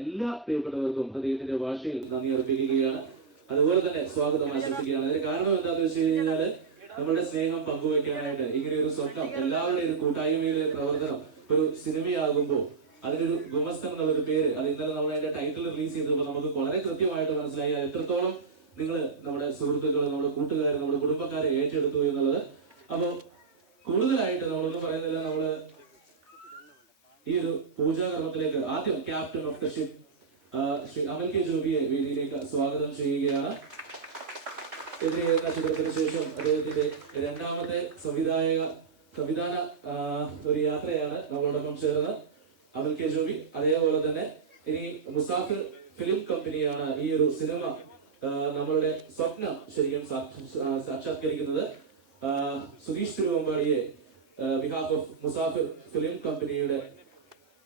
എല്ലാ പ്രിയപ്പെട്ടവർക്കും ഹൃദയത്തിന്റെ ഭാഷയിൽ നന്ദി അർപ്പിക്കുകയാണ്. അതുപോലെ തന്നെ സ്വാഗതം ആശംസിക്കുകയാണ്. അതിന് കാരണം എന്താണെന്ന് വെച്ച് കഴിഞ്ഞാൽ നമ്മളുടെ സ്നേഹം പങ്കുവയ്ക്കാനായിട്ട് ഇങ്ങനെ ഒരു സ്വപ്നം, എല്ലാവരുടെയും ഒരു കൂട്ടായ്മയിലെ പ്രവർത്തനം ഒരു സിനിമയാകുമ്പോൾ അതിനൊരു ഗുമസ്തൻ എന്നുള്ളൊരു പേര്, അത് ഇന്നലെ നമ്മൾ അതിന്റെ ടൈറ്റിൽ റിലീസ് ചെയ്തപ്പോൾ നമുക്ക് വളരെ കൃത്യമായിട്ട് മനസ്സിലായി എത്രത്തോളം നിങ്ങൾ നമ്മുടെ സുഹൃത്തുക്കൾ, നമ്മുടെ കൂട്ടുകാർ, നമ്മുടെ കുടുംബക്കാരെ ഏറ്റെടുത്തു എന്നുള്ളത്. അപ്പോൾ കൂടുതലായിട്ട് നമ്മളൊന്നും പറയുന്നില്ല. നമ്മള് ഈ ഒരു പൂജാകർമ്മത്തിലേക്ക് ആദ്യം captain of the ship Shri Amal K ജോബിയെ വേദിയിലേക്ക് സ്വാഗതം ചെയ്യുകയാണ്. എന്ന ചിത്രത്തിന് ശേഷം അദ്ദേഹത്തിന്റെ രണ്ടാമത്തെ സംവിധാന ഒരു യാത്രയാണ് നമ്മളോടൊപ്പം ചേർന്ന് അമൽ കെ ജോബി. അതേപോലെ തന്നെ ഇനി മുസാഫിർ ഫിലിം കമ്പനിയാണ് ഈ ഒരു സിനിമ നമ്മളുടെ സ്വപ്നം ശരിക്കും സാക്ഷാത്കരിക്കുന്നത്. സുധീഷ് തിരുവമ്പാടിയെ ബിഹാഫ് ഓഫ് മുസാഫിർ ഫിലിം കമ്പനിയുടെ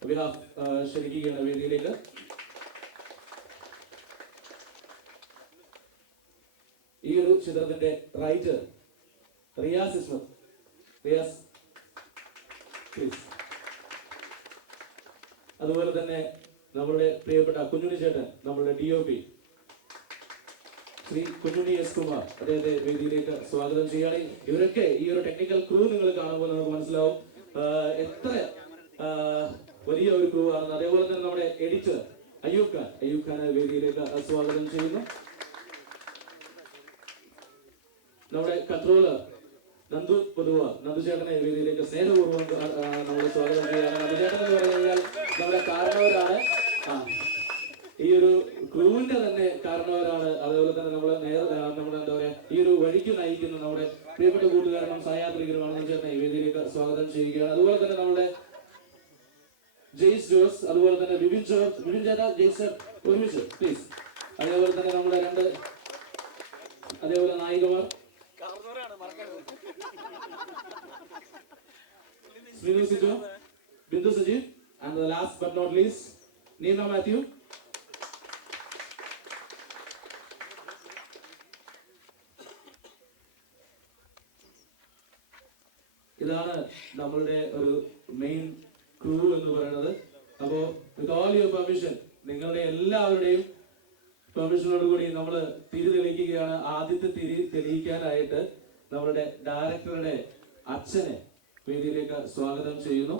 ബിഹാഫ് ക്ഷണിക്കുകയാണ് വേദിയിലേക്ക്. ഈ ഒരു ചിത്രത്തിന്റെ റൈറ്റർ റിയാസ് ഇസ്മത്ത്. റിയാസ് പ്ലീസ്. അതുപോലെ തന്നെ നമ്മളുടെ പ്രിയപ്പെട്ട കുഞ്ഞുണ്ണി ചേട്ടൻ, നമ്മളുടെ DOP ശ്രീ കുഞ്ഞുണ്ണി S. കുമാർ, അദ്ദേഹത്തെ വേദിയിലേക്ക് സ്വാഗതം ചെയ്യുകയാണ്. ഇവരൊക്കെ ഈ ഒരു ടെക്നിക്കൽ ക്രൂ നിങ്ങൾ കാണുമ്പോൾ നമുക്ക് മനസ്സിലാവും എത്ര വലിയ ഒരു ക്രൂ ആണെന്ന്. അതേപോലെ തന്നെ നമ്മുടെ എഡിറ്റർ അയ്യൂബ് ഖാനെ വേദിയിലേക്ക് സ്വാഗതം ചെയ്യുന്നു. നമ്മുടെ കൺട്രോളർ നന്ദു ചേട്ടനെ വേദിയിലേക്ക് സ്നേഹപൂർവ്വം നമ്മൾ സ്വാഗതം ചെയ്യുകയാണ്. നന്ദു ചേട്ടൻ എന്ന് പറഞ്ഞു കഴിഞ്ഞാൽ നമ്മുടെ കാരണവരാണ്, ഈ ഒരു ക്രൂവിന്റെ തന്നെ കാരണവരാണ്. അതുപോലെ തന്നെ നമ്മുടെ എന്താ പറയാ ഈ ഒരു വഴിക്ക് നയിക്കുന്ന നമ്മുടെ പ്രിയപ്പെട്ട കൂട്ടുകാരനും സഹയാത്രികരുമാണ്. നന്ദു ചേട്ടനെ വേദിയിലേക്ക് സ്വാഗതം ചെയ്യുകയാണ്. അതുപോലെ തന്നെ നമ്മുടെ ജെയ്സ് ജോസ്, അതുപോലെ തന്നെ വിപിൻ ചേട്ടാ, ജെയ്സ് സർ ഒരുമിച്ച് പ്ലീസ്. അതേപോലെ തന്നെ നമ്മുടെ അതേപോലെ നായികമാർ Sreenu Siju, Bindu Sajeev, and last but not least Neena Mathew. ഇതാണ് നമ്മളുടെ ഒരു മെയിൻ ക്രൂ എന്ന് പറയുന്നത്. അപ്പോ വിത്ത് ഓൾ യുവർ പെർമിഷൻ, നിങ്ങളുടെ എല്ലാവരുടെയും പെർമിഷനോടുകൂടി നമ്മൾ തിരി തെളിയിക്കുകയാണ്. ആദ്യത്തെ തിരി തെളിയിക്കാനായിട്ട് നമ്മളുടെ ഡയറക്ടറുടെ അച്ഛനെ വേദിയിലേക്ക് സ്വാഗതം ചെയ്യുന്നു.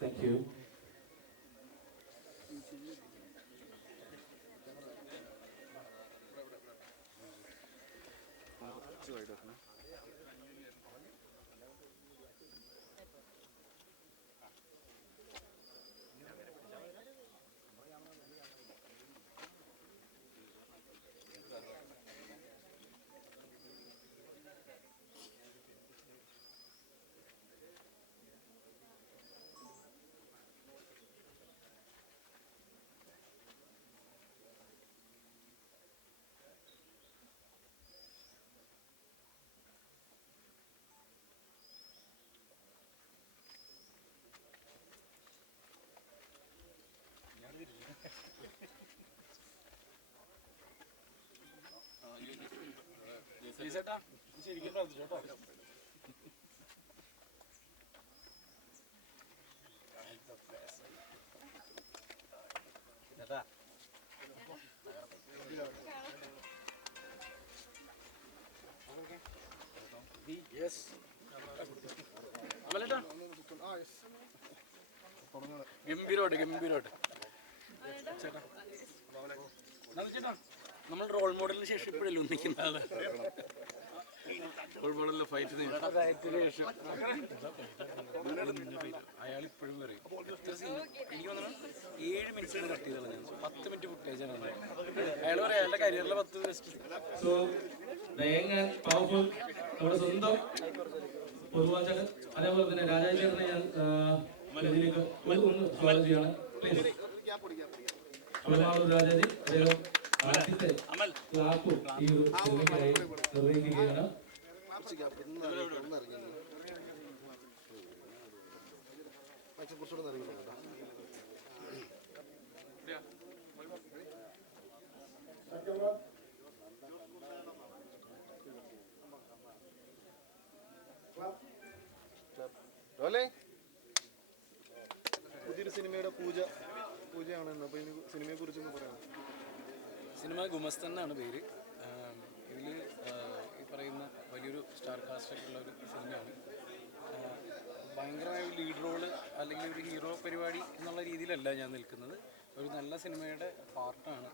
Thank you. ഗംഭീരമായിട്ട് ചേട്ടാ ചേട്ടാ നമ്മൾ റോൾ മോഡലിന് ശേഷം ഇപ്പോഴല്ലേ ഒന്നിക്കുന്നത് റോൾ മോഡലിലെ ഫൈറ്റിന് ശേഷം അയാൾ ഇപ്പോഴും പറയും എത്ര സീൻ എനിക്ക് തോന്നുന്നു 7 മിനിറ്റ് കട്ട് ചെയ്തതാണ് ഞാൻ 10 മിനിറ്റ് ഫുട്ടേജാണ് അയാൾ പറയാം അയാളുടെ കരിയറിലെ 10 ബെസ്റ്റ്. സോ പവർഫുൾ നമ്മുടെ സ്വന്തം പൊതുവാചകൻ അതേപോലെ തന്നെ രാജാചേട്ടനെ ഞാൻ ഇതിലേക്ക് ഒന്ന് സ്വാഗതം ചെയ്യാണ്. പ്ലീസ് രാജാജി അദ്ദേഹം ആദ്യത്തെ ക്ലാപ്പ് ഈ ഒരു സിനിമയ്ക്കായി നിർവഹിക്കുകയാണ്. പുതിയൊരു സിനിമയുടെ പൂജയാണ്. അപ്പോൾ ഈ സിനിമയെ കുറിച്ചൊന്ന് പറയാം. സിനിമ ഗുമസ്തൻ എന്നാണ് പേര്. ഇതിൽ ഈ പറയുന്ന വലിയൊരു സ്റ്റാർ കാസ്റ്റൊക്കെ ഉള്ള ഒരു സിനിമയാണ്. ഭയങ്കരമായ ഒരു ലീഡ് റോള് അല്ലെങ്കിൽ ഒരു ഹീറോ പരിപാടി എന്നുള്ള രീതിയിലല്ല ഞാൻ നിൽക്കുന്നത്. ഒരു നല്ല സിനിമയുടെ പാർട്ടാണ്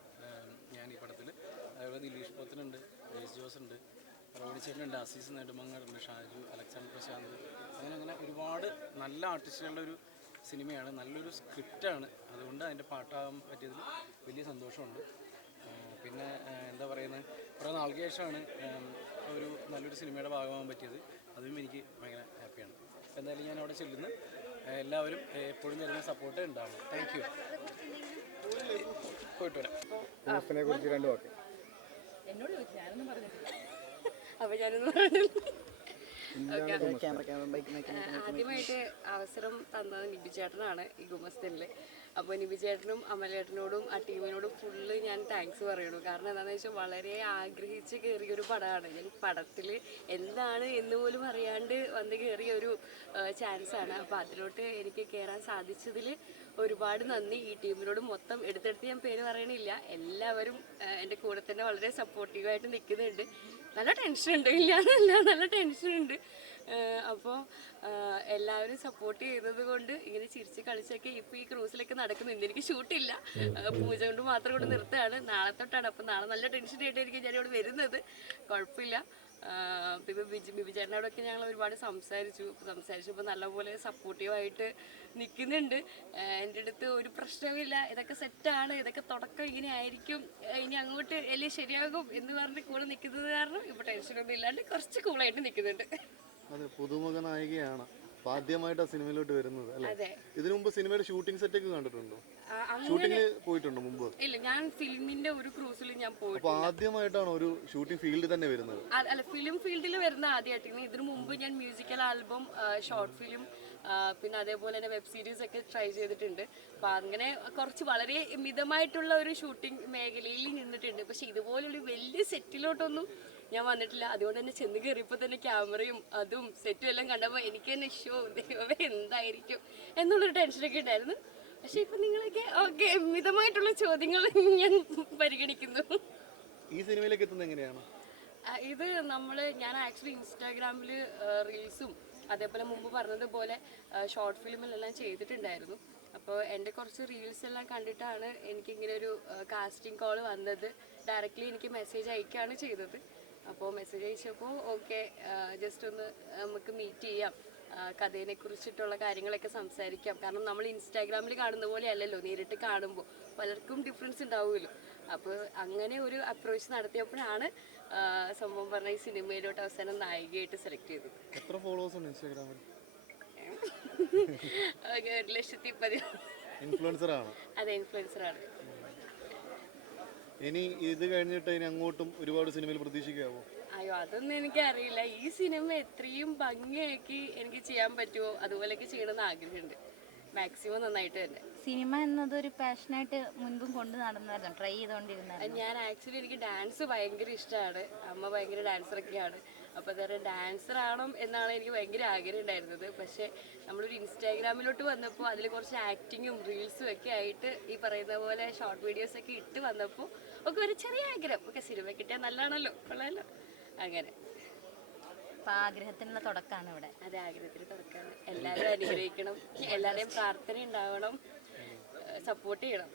ഞാൻ ഈ പടത്തിൽ. അതേപോലെ ദിലീഷ് പോത്തനുണ്ട്, ജേസ് ജോസ് ഉണ്ട്, റോഡിച്ചേട്ടനുണ്ട്, അസീസ് നെടുമങ്ങാടുണ്ട്, ഷാജു, അലക്സാണ്ടർ പ്രശാന്ത്, അങ്ങനെ ഒരുപാട് നല്ല ആർട്ടിസ്റ്റുകളുടെ ഒരു സിനിമയാണ്. നല്ലൊരു സ്ക്രിപ്റ്റാണ്. അതുകൊണ്ട് അതിൻ്റെ പാട്ടാകാൻ പറ്റിയതിൽ വലിയ സന്തോഷമുണ്ട്. പിന്നെ എന്താ പറയുന്നത്, കുറേ നാൾക്ക് ശേഷമാണ് ഒരു നല്ലൊരു സിനിമയുടെ ഭാഗമാകാൻ പറ്റിയത്. അതും എനിക്ക് ഭയങ്കര ഹാപ്പിയാണ്. എന്തായാലും ഞാൻ അവിടെ ചെല്ലുന്നു. എല്ലാവരും എപ്പോഴും തരുന്ന സപ്പോർട്ട് ഉണ്ടാവും. Thank you. പോയിട്ട് വരാം. എന്നോട് ചോദിച്ചു, ഞാനൊന്നും പറഞ്ഞിട്ടില്ല. അപ്പോൾ ഞാനൊന്നും പറഞ്ഞില്ല. ആദ്യമായിട്ട് അവസരം തന്നത് നിബി ചേട്ടനാണ് ഈ ഗുമസ്തനിൽ. അപ്പോൾ നിബി ചേട്ടനും അമലേട്ടനോടും ആ ടീമിനോടും ഫുള്ള് ഞാൻ താങ്ക്സ് പറയണു. കാരണം എന്താണെന്ന് വെച്ചാൽ വളരെ ആഗ്രഹിച്ച് കയറിയൊരു പടമാണ്. ഞാൻ പടത്തിൽ എന്താണ് എന്ന് പോലും അറിയാണ്ട് വന്ന് കയറിയ ഒരു ചാൻസാണ്. അപ്പോൾ അതിലോട്ട് എനിക്ക് കയറാൻ സാധിച്ചതിൽ ഒരുപാട് നന്ദി. ഈ ടീമിനോട് മൊത്തം എടുത്തെടുത്ത് ഞാൻ പേര് പറയണില്ല. എല്ലാവരും എൻ്റെ കൂടെ തന്നെ വളരെ സപ്പോർട്ടീവായിട്ട് നിൽക്കുന്നുണ്ട്. നല്ല ടെൻഷനുണ്ട്, ഇല്ലാന്നല്ല, നല്ല ടെൻഷനുണ്ട്. അപ്പോൾ എല്ലാവരും സപ്പോർട്ട് ചെയ്തത് കൊണ്ട് ഇങ്ങനെ ചിരിച്ച് കളിച്ചൊക്കെ ഇപ്പോൾ ഈ ക്രൂസിലൊക്കെ നടക്കുന്നുണ്ട്. എനിക്ക് ഷൂട്ടില്ല, പൂജ കൊണ്ട് മാത്രം കൊണ്ട് നിർത്തുകയാണ്. നാളെ തൊട്ടാണ്. അപ്പോൾ നാളെ നല്ല ടെൻഷനായിട്ടായിരിക്കും ഞാനിവിടെ വരുന്നത്. കുഴപ്പമില്ല. ഇപ്പോൾ ബിബി ചേട്ടനോടൊക്കെ ഞങ്ങൾ ഒരുപാട് സംസാരിച്ചപ്പോൾ നല്ലപോലെ സപ്പോർട്ടീവായിട്ട് നിൽക്കുന്നുണ്ട്. എൻ്റെ അടുത്ത് ഒരു പ്രശ്നമില്ല, ഇതൊക്കെ സെറ്റാണ്, ഇതൊക്കെ തുടക്കം ഇങ്ങനെ ആയിരിക്കും, ഇനി അങ്ങോട്ട് എല്ലാം ശരിയാകും എന്ന് പറഞ്ഞ് കൂടെ നിൽക്കുന്നത് കാരണം ഇപ്പോൾ ടെൻഷനൊന്നും ഇല്ലാണ്ട് കുറച്ച് കൂളായിട്ട് നിൽക്കുന്നുണ്ട്. അതെ, പുതുമുഖ നായികയാണ്. ആദ്യമായിട്ടാണ് സിനിമയിലോട്ട് വരുന്നത് അല്ലേ? ഇതിനു മുമ്പ് സിനിമയുടെ ഷൂട്ടിംഗ് സെറ്റ് ഒക്കെ കണ്ടിട്ടുണ്ടോ? ഷൂട്ടിംഗ് പോയിട്ടുണ്ടോ മുമ്പ്? ഇല്ല, ഞാൻ ഫിലിമിന്റെ ഒരു ക്രൂസിൽ ഞാൻ പോയിട്ട്. അപ്പോൾ ആദ്യമായിട്ടാണ് ഒരു ഷൂട്ടിംഗ് ഫീൽഡിൽ തന്നെ വരുന്നത്? അല്ല, ഫിലിം ഫീൽഡിൽ വരുന്ന ആദ്യമായിട്ടാണ്. ഇതിനു മുമ്പ് ഞാൻ മ്യൂസിക്കൽ ആൽബം, ഷോർട്ട് ഫിലിം, പിന്നെ അതേപോലെ തന്നെ വെബ് സീരീസ് ഒക്കെ ട്രൈ ചെയ്തിട്ടുണ്ട്. അപ്പം അങ്ങനെ കുറച്ച് വളരെ മിതമായിട്ടുള്ള ഒരു ഷൂട്ടിംഗ് മേഖലയിൽ നിന്നിട്ടുണ്ട്. പക്ഷെ ഇതുപോലൊരു വലിയ സെറ്റിലോട്ടൊന്നും ഞാൻ വന്നിട്ടില്ല. അതുകൊണ്ട് തന്നെ ചെന്ന് കയറിയപ്പോൾ തന്നെ ക്യാമറയും അതും സെറ്റും എല്ലാം കണ്ടപ്പോൾ എനിക്ക് തന്നെ ദൈവമേ എന്തായിരിക്കും എന്നുള്ളൊരു ടെൻഷനൊക്കെ ഉണ്ടായിരുന്നു. പക്ഷെ ഇപ്പം നിങ്ങളൊക്കെ ഓക്കെ മിതമായിട്ടുള്ള ചോദ്യങ്ങൾ ഞാൻ പരിഗണിക്കുന്നു. ഈ സിനിമയിലേക്ക് എത്തുന്നത് എങ്ങനെയാണ്? ഇത് ഞാൻ ആക്ച്വലി ഇൻസ്റ്റാഗ്രാമിൽ റീൽസും അതേപോലെ മുമ്പ് പറഞ്ഞതുപോലെ ഷോർട്ട് ഫിലിമിലെല്ലാം ചെയ്തിട്ടുണ്ടായിരുന്നു. അപ്പോൾ എൻ്റെ കുറച്ച് റീൽസ് എല്ലാം കണ്ടിട്ടാണ് എനിക്കിങ്ങനെ ഒരു കാസ്റ്റിംഗ് കോൾ വന്നത്. ഡയറക്റ്റ്ലി എനിക്ക് മെസ്സേജ് അയക്കുകയാണ് ചെയ്തത്. അപ്പോൾ മെസ്സേജ് അയച്ചപ്പോൾ ഓക്കെ, ജസ്റ്റ് ഒന്ന് നമുക്ക് മീറ്റ് ചെയ്യാം, കഥയെ കുറിച്ചിട്ടുള്ള കാര്യങ്ങളൊക്കെ സംസാരിക്കാം. കാരണം നമ്മൾ ഇൻസ്റ്റാഗ്രാമിൽ കാണുന്ന പോലെ അല്ലല്ലോ, നേരിട്ട് കാണുമ്പോൾ പലർക്കും ഡിഫറൻസ് ഉണ്ടാവുമല്ലോ. അപ്പോൾ അങ്ങനെ ഒരു അപ്രോച്ച് നടത്തിയപ്പോഴാണ് സംഭവം പറഞ്ഞ ഈ സിനിമയിലോട്ട് അവസാനം നായികയായിട്ട് സെലക്ട് ചെയ്തത്. എത്ര ഫോളോവേഴ്സ് ഉണ്ട് ഇൻസ്റ്റാഗ്രാമിൽ? 1,10,000. ഇൻഫ്ലുവൻസറാണ്? അതെ, ഇൻഫ്ലുവൻസറാണ്. ഇനി ഇത് കഴിഞ്ഞിട്ട് ഇനി അങ്ങോട്ടും ഒരുപാട് സിനിമയിൽ പ്രതീക്ഷിക്കാവോ? അയ്യോ, അതൊന്നും എനിക്കറിയില്ല. ഈ സിനിമ എത്രയും ഭംഗിയാക്കി എനിക്ക് ചെയ്യാൻ പറ്റുമോ അതുപോലെയൊക്കെ ചെയ്യണമെന്ന് ആഗ്രഹമുണ്ട്. മാക്സിമം നന്നായിട്ട് തന്നെ. സിനിമ എന്നതൊരു പാഷനായിട്ട് മുൻപും കൊണ്ട് നടന്നായിരുന്നു, ട്രൈ ചെയ്തുകൊണ്ടിരുന്നായിരുന്നു? ഞാൻ ആക്ച്വലി എനിക്ക് ഡാൻസ് ഭയങ്കര ഇഷ്ടമാണ്. അമ്മ ഭയങ്കര ഡാൻസറൊക്കെയാണ്. അപ്പോൾ അതൊരു ഡാൻസർ ആവണം എന്നാണ് എനിക്ക് ഭയങ്കര ആഗ്രഹം ഉണ്ടായിരുന്നത്. പക്ഷേ നമ്മളൊരു ഇൻസ്റ്റാഗ്രാമിലോട്ട് വന്നപ്പോൾ അതിൽ കുറച്ച് ആക്ടിങ്ങും റീൽസും ഒക്കെ ആയിട്ട് ഈ പറയുന്ന പോലെ ഷോർട്ട് വീഡിയോസൊക്കെ ഇട്ട് വന്നപ്പോൾ ഒക്കെ ഒരു ചെറിയ ആഗ്രഹം, ഒക്കെ സിനിമ കിട്ടിയാൽ നല്ലതാണല്ലോ, കൊള്ളാമല്ലോ, അങ്ങനെ. അപ്പം ആഗ്രഹത്തിനുള്ള തുടക്കമാണ് ഇവിടെ. അത് ആഗ്രഹത്തിന് തുറക്കാണ്. എല്ലാവരും അനുഗ്രഹിക്കണം, എല്ലാവരുടെയും പ്രാർത്ഥന ഉണ്ടാവണം, സപ്പോർട്ട് ചെയ്യണം.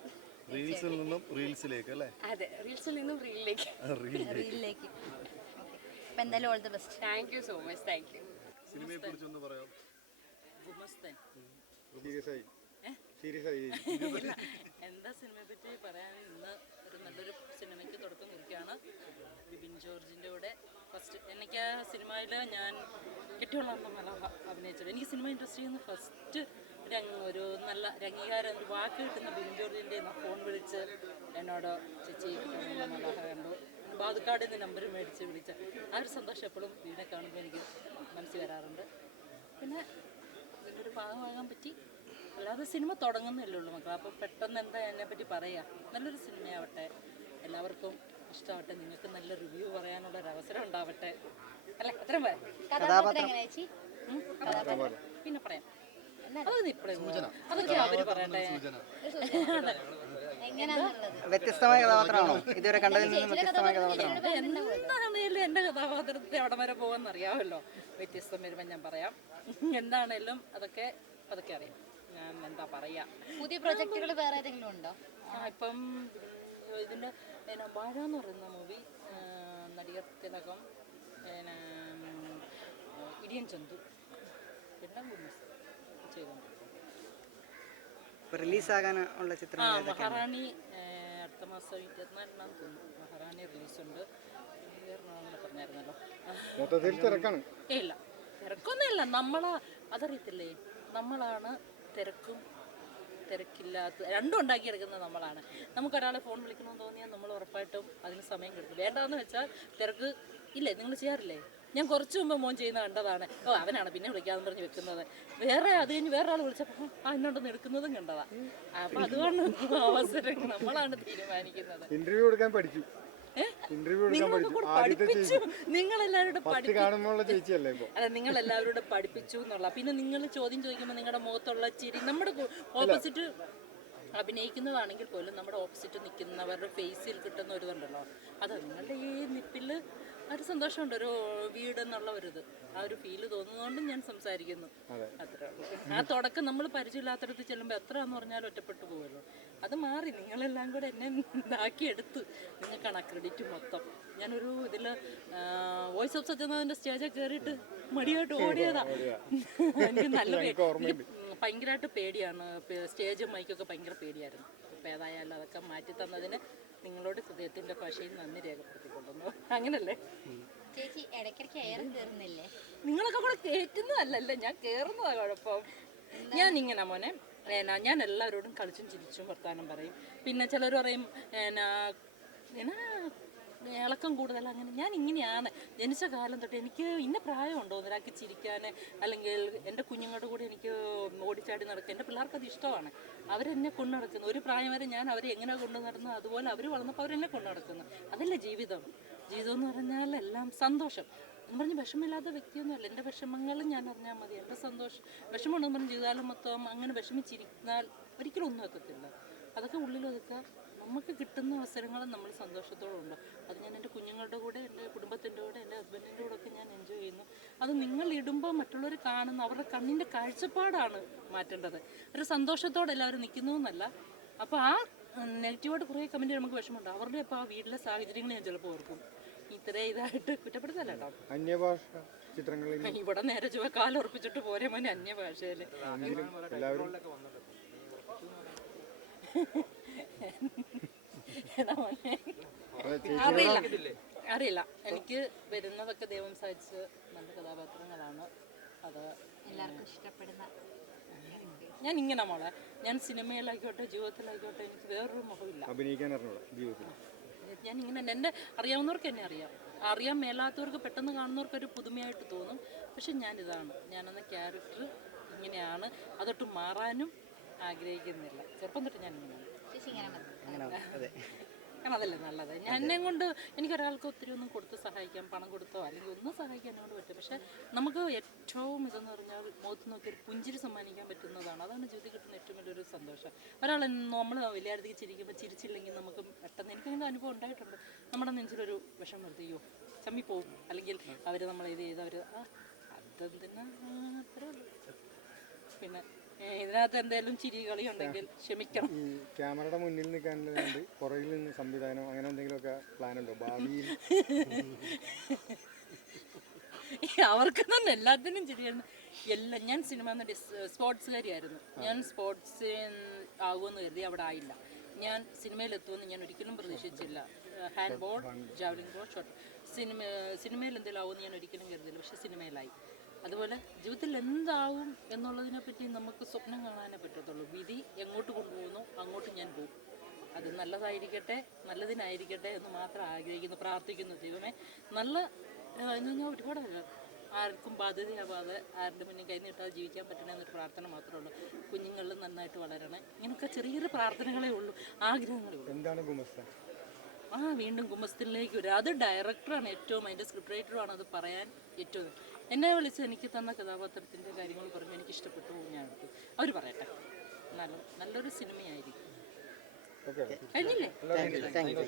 റീൽസിൽ നിന്നും റീൽസിലേക്ക് അല്ലേ? അതെ, റീൽസിൽ നിന്നും റീലിലേക്ക്. റീലിലേക്ക്. അപ്പം എന്തായാലും all the best. Thank you so much. Thank you. സിനിമയെ കുറിച്ച് ഒന്ന് പറയാം. എന്താ സിനിമയെ പറ്റി പറയാൻ, ഇന്ന് ഒരു നല്ലൊരു സിനിമയ്ക്ക് തുടക്കം കുറിക്കുകയാണ്. ബിബിൻ ജോർജിൻ്റെ കൂടെ ഫസ്റ്റ് എനിക്ക് സിനിമയിൽ ഞാൻ കെട്ടിയുള്ള അഭിനയിച്ചത്. എനിക്ക് സിനിമ ഇൻഡസ്ട്രിയിൽ നിന്ന് ഫസ്റ്റ് ഒരു നല്ല അംഗീകാരം, ഒരു വാക്ക് കിട്ടുന്ന ബിബിൻ ജോർജിൻ്റെ ഫോൺ വിളിച്ച് എന്നോട് ചേച്ചി മലഹ കണ്ടു, ബാദുക്കാടിൽ നിന്ന് നമ്പർ മേടിച്ച് വിളിച്ച ആ ഒരു സന്തോഷം എപ്പോഴും ഇതിനെ കാണുമ്പോൾ എനിക്ക് മനസ്സിൽ വരാറുണ്ട്. പിന്നെ ഇതിൻ്റെ ഒരു ഭാഗമാകാൻ പറ്റി. അല്ലാതെ സിനിമ തുടങ്ങുന്നില്ലേ ഉള്ളൂ മക്കൾ. അപ്പോൾ പെട്ടെന്ന് എന്താ എന്നെപ്പറ്റി പറയുക. നല്ലൊരു സിനിമയാവട്ടെ, എല്ലാവർക്കും ഇഷ്ടമാവട്ടെ, നിങ്ങൾക്ക് നല്ല റിവ്യൂ പറയാനുള്ള ഒരു അവസരം ഉണ്ടാവട്ടെ. അല്ല അത്രയും പറയാം. പിന്നെ പറയാം, അതൊന്നും ഇപ്പോഴേ അതൊക്കെ അവർ പറയട്ടെ. വ്യത്യസ്തമായ കഥാപാത്രമാണോ ഇതുവരെ കണ്ടതിൽ നിന്നും? വ്യത്യസ്തമായ കഥാപാത്രമാണോ? എന്താണേലും എൻ്റെ കഥാപാത്രത്തെ അവിടെ വരെ പോകുമെന്ന് അറിയാമല്ലോ. വ്യത്യസ്തം വരുമ്പോൾ ഞാൻ പറയാം. എന്താണേലും അതൊക്കെ അറിയാം. ഞാൻ എന്താ പറയാ, പുതിയ പ്രൊജക്ടുകൾ വേറെ ഏതെങ്കിലും ഉണ്ടോ? ഇപ്പം ഇതിൻ്റെ വാഴ എന്ന് പറയുന്ന മൂവി, നടികർ തിലകം, പിന്നെ ഇടിയൻ ചന്തു, എല്ലാം ഗുഡ്നസ് ചെയ്തുകൊണ്ടിരിക്കും. റിലീസാകാൻ ഉള്ള ചിത്രം മഹാറാണി അടുത്ത മാസം 24-നാം തോന്നുന്നു മഹാറാണി റിലീസുണ്ട്. വേറെ പറഞ്ഞായിരുന്നല്ലോ. ഇല്ല, തിരക്കൊന്നുമില്ല. അതറിയത്തില്ലേ, നമ്മളാണ് തിരക്കില്ലാത്ത രണ്ടും ഉണ്ടാക്കിയെടുക്കുന്നത് നമ്മളാണ്. നമുക്കൊരാളെ ഫോൺ വിളിക്കണമെന്ന് തോന്നിയാൽ നമ്മൾ ഉറപ്പായിട്ടും അതിന് സമയം കിട്ടും. വേണ്ടാന്ന് വെച്ചാൽ തിരക്ക് ഇല്ലേ, നിങ്ങൾ ചെയ്യാറില്ലേ? ഞാൻ കുറച്ച് മുമ്പ് മോൻ ചെയ്യുന്ന കണ്ടതാണ്. അവനാണ് പിന്നെ വിളിക്കാമെന്ന് പറഞ്ഞ് വെക്കുന്നത്. അത് കഴിഞ്ഞ് വേറെ ആൾ വിളിച്ചപ്പോൾ എന്നോടൊന്ന് എടുക്കുന്നതും കണ്ടതാ. അപ്പം അതുകൊണ്ട് അവസരം നമ്മളാണ് തീരുമാനിക്കുന്നത്. ഇന്റർവ്യൂ കൊടുക്കാൻ പഠിച്ചു. നിങ്ങളെല്ലാവരോടും പഠിപ്പിച്ചു എന്നുള്ള. പിന്നെ നിങ്ങൾ ചോദ്യം ചോദിക്കുമ്പോൾ നിങ്ങളുടെ മുഖത്തുള്ള ചിരി, നമ്മുടെ ഓപ്പോസിറ്റ് അഭിനയിക്കുന്നതാണെങ്കിൽ പോലും നമ്മുടെ ഓപ്പോസിറ്റ് നിൽക്കുന്നവരുടെ ഫേസിൽ കിട്ടുന്ന ഒരു ഇതുണ്ടല്ലോ, അത് നിങ്ങളുടെ ഈ നിപ്പിൽ ഒരു സന്തോഷമുണ്ട്. ഒരു വീട് എന്നുള്ള ഒരിത്, ആ ഒരു ഫീല് തോന്നുന്നതുകൊണ്ട് ഞാൻ സംസാരിക്കുന്നു. അത്രേ ഉള്ളൂ. ആ തുടക്കം നമ്മൾ പരിചയമില്ലാത്തടത്ത് ചെല്ലുമ്പോൾ എത്രയാന്ന് പറഞ്ഞാലും ഒറ്റപ്പെട്ടു പോകുമല്ലോ. അത് മാറി. നിങ്ങളെല്ലാം കൂടെ എന്നെ ഇതാക്കിയെടുത്ത് നിങ്ങൾക്കാണ് ആ ക്രെഡിറ്റ് മൊത്തം. ഞാനൊരു ഇതിൽ വോയിസ് ഓഫ് സത്യനാഥൻ്റെ സ്റ്റേജിൽ കയറിയിട്ട് മടിയായിട്ട് ഓടിയതാ. എനിക്ക് നല്ല ഭയങ്കരമായിട്ട് പേടിയാണ്. സ്റ്റേജും മൈക്കൊക്കെ ഭയങ്കര പേടിയായിരുന്നു. ഇപ്പം ഏതായാലും അതൊക്കെ മാറ്റി തന്നതിന് നിങ്ങളോട് ഹൃദയത്തിൻ്റെ ഭാഷയിൽ നന്ദി രേഖപ്പെടുത്തിക്കൊള്ളുന്നു. അങ്ങനല്ലേ ചേച്ചി? ഇടയ്ക്കിടയ്ക്ക് എയർ കയറുന്നില്ലേ? നിങ്ങളൊക്കെ കൂടെ കയറ്റുന്നതല്ലല്ലേ, ഞാൻ കയറുന്നതാ കുഴപ്പം. ഞാൻ ഇങ്ങനെ മോനെ, ഞാൻ എല്ലാവരോടും കളിച്ചും ചിരിച്ചും വർത്താനം പറയും. പിന്നെ ചിലർ പറയും ഇളക്കം കൂടുതൽ. അങ്ങനെ ഞാൻ ഇങ്ങനെയാണ്. ജനിച്ച കാലം തൊട്ട് എനിക്ക് ഇന്ന പ്രായമുണ്ടോ ഒരാൾക്ക് ചിരിക്കാൻ, അല്ലെങ്കിൽ എൻ്റെ കുഞ്ഞുങ്ങളുടെ കൂടെ എനിക്ക് ഓടിച്ചാടി നടക്കുക. എൻ്റെ പിള്ളേർക്ക് അത് ഇഷ്ടമാണ്. അവരെന്നെ കൊണ്ടു നടക്കുന്നു. ഒരു പ്രായം വരെ ഞാൻ അവരെ എങ്ങനെ കൊണ്ടു നടന്നു, അതുപോലെ അവർ വളർന്നപ്പോൾ അവരെന്നെ കൊണ്ടു നടക്കുന്നു. അതല്ലേ ജീവിതം. ജീവിതം എന്ന് പറഞ്ഞാൽ എല്ലാം സന്തോഷം എന്ന് പറഞ്ഞ് വിഷമില്ലാത്ത വ്യക്തിയൊന്നുമല്ല. എൻ്റെ വിഷമങ്ങൾ ഞാൻ അറിഞ്ഞാൽ മതി. എൻ്റെ സന്തോഷം വിഷമമുണ്ടെന്ന് പറഞ്ഞ് ജീവിതകാലം മൊത്തം അങ്ങനെ വിഷമിച്ചിരിന്നാൽ ഒരിക്കലും ഒന്നും എത്തത്തില്ല. അതൊക്കെ ഉള്ളിലൊതുക്കുക. നമുക്ക് കിട്ടുന്ന അവസരങ്ങൾ നമ്മൾ സന്തോഷത്തോടെ ഉണ്ട്. അത് ഞാൻ എൻ്റെ കുഞ്ഞുങ്ങളുടെ കൂടെ, എൻ്റെ കുടുംബത്തിൻ്റെ കൂടെ, എൻ്റെ ഹസ്ബൻഡിൻ്റെ കൂടെ ഒക്കെ ഞാൻ എൻജോയ് ചെയ്യുന്നു. അത് നിങ്ങൾ ഇടുമ്പോൾ മറ്റുള്ളവർ കാണുന്ന അവരുടെ കണ്ണിൻ്റെ കാഴ്ചപ്പാടാണ് മാറ്റേണ്ടത്. ഒരു സന്തോഷത്തോടെ എല്ലാവരും നിൽക്കുന്നു എന്നല്ല. അപ്പോൾ ആ നെഗറ്റീവായിട്ട് കുറേ കമൻറ്റ് നമുക്ക് വിഷമമുണ്ട്. അവരുടെ അപ്പോൾ ആ വീട്ടിലെ സാഹചര്യങ്ങൾ ഞാൻ ചിലപ്പോൾ ഓർക്കും. ഇത്രേ ഇതായിട്ട് കുറ്റപ്പെടുത്തല്ല കേട്ടോ. അന്യഭാഷ ചിത്രങ്ങളിൽ ഇവിടെ നേരെ കാലം ഉറപ്പിച്ചിട്ട് പോരെ മോനെ അന്യഭാഷയിൽ. അറിയില്ല. എനിക്ക് വരുന്നതൊക്കെ ദൈവം സാധിച്ച് നല്ല കഥാപാത്രങ്ങളാണ്. അത് എല്ലാവർക്കും ഇഷ്ടപ്പെടുന്ന. ഞാൻ ഇങ്ങനെ മോളെ, ഞാൻ സിനിമയിലായിക്കോട്ടെ ജീവിതത്തിലായിക്കോട്ടെ എനിക്ക് വേറൊരു മുഖമില്ല. അഭിനയിക്കാൻ അറിഞ്ഞൂടാ ജീവിതത്തിൽ. ഞാൻ ഇങ്ങനെ എൻ്റെ അറിയാവുന്നവർക്ക് എന്നെ അറിയാൻ മേലാത്തവർക്ക് പെട്ടെന്ന് കാണുന്നവർക്കൊരു പുതുമയായിട്ട് തോന്നും. പക്ഷെ ഞാനിതാണ്, ഞാനെന്ന ക്യാരക്ടർ ഇങ്ങനെയാണ്. അതൊട്ട് മാറാനും ആഗ്രഹിക്കുന്നില്ല. ചെറുപ്പം തൊട്ട് ഞാൻ ഇങ്ങനെയാണ്. ചേച്ചി ഇങ്ങനെ മതി. അങ്ങനെ അതെ. കാരണം അതല്ലേ നല്ലത്. ഞാൻ എന്നെ കൊണ്ട് എനിക്കൊരാൾക്ക് ഒത്തിരി ഒന്നും കൊടുത്ത് സഹായിക്കാം, പണം കൊടുത്തോ അല്ലെങ്കിൽ ഒന്നും സഹായിക്കാൻ എന്നെ കൊണ്ട് പറ്റും. പക്ഷേ നമുക്ക് ഏറ്റവും ഇതെന്ന് പറഞ്ഞാൽ മുഖത്ത് നോക്കി ഒരു പുഞ്ചിരി സമ്മാനിക്കാൻ പറ്റുന്നതാണ്. അതാണ് ജീവിതത്തിൽ കിട്ടുന്ന ഏറ്റവും വലിയൊരു സന്തോഷം. ഒരാൾ നമ്മൾ വലിയാടത്തേക്ക് ചിരിക്കുമ്പോൾ ചിരിച്ചില്ലെങ്കിൽ നമുക്ക് പെട്ടെന്ന് എനിക്കങ്ങനെ അനുഭവം ഉണ്ടായിട്ടുണ്ട്. നമ്മുടെ നെഞ്ചിലൊരു വിഷം നിർത്തിയോ ചമ്മി പോവും, അല്ലെങ്കിൽ അവർ നമ്മളെ ഇത് ചെയ്ത് അവർ അതെന്തിനാ അത്രേ ഉള്ളൂ. പിന്നെ ഇതിനകത്ത് എന്തെങ്കിലും ചിരി കളി ഉണ്ടെങ്കിൽ ക്ഷമിക്കണം. ഈ ക്യാമറയുടെ മുന്നിൽ നിൽക്കാൻ വേണ്ടി പുറകിൽ നിന്ന് സംവിധാനം അങ്ങനെ എന്തെങ്കിലുമൊക്കെ പ്ലാൻ ഉണ്ടോ ഭാവിയിൽ? അവർക്ക് തന്നെ എല്ലാത്തിനും ചിരിയാണ്. എല്ലാം ഞാൻ സിനിമ നടി സ്പോർട്സുകാരിയായിരുന്നു. ഞാൻ സ്പോർട്സ് ആകുമെന്ന് കരുതി അവിടെ ആയില്ല. ഞാൻ സിനിമയിലെത്തുമെന്ന് ഞാൻ ഒരിക്കലും പ്രതീക്ഷിച്ചില്ല. Hand ball, javelin throw, shot സിനിമയിൽ എന്തെങ്കിലും ആവുമെന്ന് ഞാൻ ഒരിക്കലും കരുതില്ല. പക്ഷെ സിനിമയിലായി. അതുപോലെ ജീവിതത്തിൽ എന്താവും എന്നുള്ളതിനെപ്പറ്റി നമുക്ക് സ്വപ്നം കാണാനേ പറ്റത്തുള്ളൂ. വിധി എങ്ങോട്ട് കൊണ്ടുപോകുന്നു അങ്ങോട്ട് ഞാൻ പോകും. അത് നല്ലതായിരിക്കട്ടെ, നല്ലതിനായിരിക്കട്ടെ എന്ന് മാത്രം ആഗ്രഹിക്കുന്നു, പ്രാർത്ഥിക്കുന്നു. ദൈവമേ നല്ല എന്ന് പറഞ്ഞാൽ ഒരുപാട് ആർക്കും ബാധ്യതയാവാതെ ആരുടെ മുന്നിൽ കൈ നീട്ടാതെ ജീവിക്കാൻ പറ്റണേ എന്നൊരു പ്രാർത്ഥന മാത്രമേ ഉള്ളൂ. കുഞ്ഞുങ്ങളിൽ നന്നായിട്ട് വളരണേ, ഇങ്ങനെയൊക്കെ ചെറിയൊരു പ്രാർത്ഥനകളേ ഉള്ളൂ, ആഗ്രഹങ്ങളേ ഉള്ളൂ. എന്താണ് ഗുമസ്ത? വീണ്ടും ഗുമസ്തനിലേക്ക് വരും. അത് ഡയറക്ടറാണ് ഏറ്റവും, അതിൻ്റെ സ്ക്രിപ്റ്റ് റൈറ്ററുമാണ് അത് പറയാൻ ഏറ്റവും. എന്നെ വിളിച്ച് എനിക്ക് തന്ന കഥാപാത്രത്തിൻ്റെ കാര്യങ്ങൾ പറഞ്ഞു, എനിക്ക് ഇഷ്ടപ്പെട്ടു, ഞാൻ എടുത്തു. അവർ പറയട്ടെ, നല്ലൊരു സിനിമയായിരിക്കും. കഴിഞ്ഞില്ലേ? Thank you.